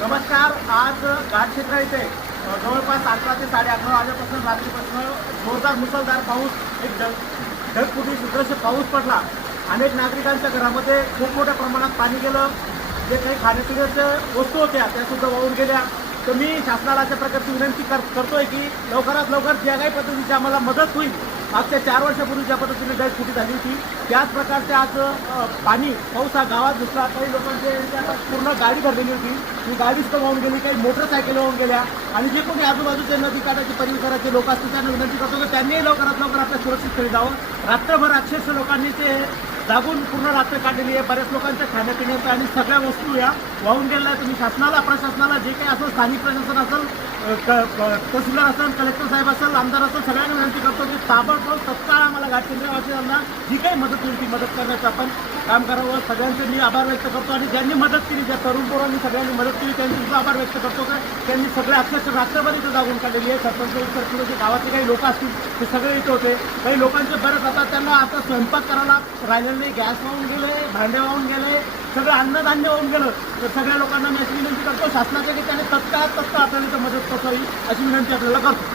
नमस्कार आज घाटक्षेत्र इथे जवळपास अकरा ते साडे अकरा वाजेपासून रात्रीपासून जोरदार मुसळधार पाऊस एक ढग ढगफुटी सदृश्य पाऊस पडला. अनेक नागरिकांच्या घरामध्ये खूप मोठ्या प्रमाणात पाणी गेलं. जे काही खाण्यापिण्याच्या वस्तू होत्या त्यासुद्धा वाहून गेल्या. तर मी शासनाला अशा प्रकारची विनंती कर करतोय की लवकरात लवकर ज्या काही पद्धतीची आम्हाला मदत होईल मागच्या चार वर्षापूर्वी ज्या पद्धतीने ढगफुटी झाली होती? त्याच प्रकारचे आज पाणी पाऊस हा गावात घुसला काही लोकांचे पूर्ण गाडी भरलेली होती. ती गाडीच तर वाहून गेली काही मोटरसायकल वाहून गेल्या. आणि जे कोणी आजूबाजूचे नदी काठाचे परिसराचे लोक असतील त्यांना विनंती करतो की त्यांनीही लवकरात लवकर आपल्या सुरक्षित स्थळी जावं. रात्रभर अक्षरशः लोकांनी ते जागून पूर्ण रात्र काढलेली आहे. बऱ्याच लोकांच्या खाण्यापिण्याचं आणि सगळ्या वस्तू या वाहून गेल्या आहेत. तुम्ही शासनाला प्रशासनाला जे काही असं स्थानिक प्रशासन असेल तहसीलदार असेल कलेक्टर साहेब असेल आमदार असेल सगळ्यांना विनंती करतो की ताबडतोब तत्काळ आम्हाला घाटकिंद्रवासियांना जी काही मदत होईल ती मदत करण्याचं आपण काम करावं. सगळ्यांचे मी आभार व्यक्त करतो आणि ज्यांनी मदत केली ज्या तरुण पोरांनी सगळ्यांनी मदत केली त्यांचे सुद्धा आभार व्यक्त करतो का? त्यांनी सगळे अक्षरशः रात्रभर इथं जागून काढलेली आहे. सरपंच सरपंच जे गावातले काही लोक असतील ते सगळे इथे होते. काही लोकांचे बरेच आता त्यांना आता स्वयंपाक करायला राहिलेलं नाही. गॅस वाहून गेले भांडे वाहून गेले सगळं अन्नधान्य वाहून गेलं. तर सगळ्या लोकांना मी अशी विनंती करतो शासनाच्या की त्याने तत्काळ तत्काळ आपल्याला इथं मदत पोचावी अशी विनंती आपल्याला करतो.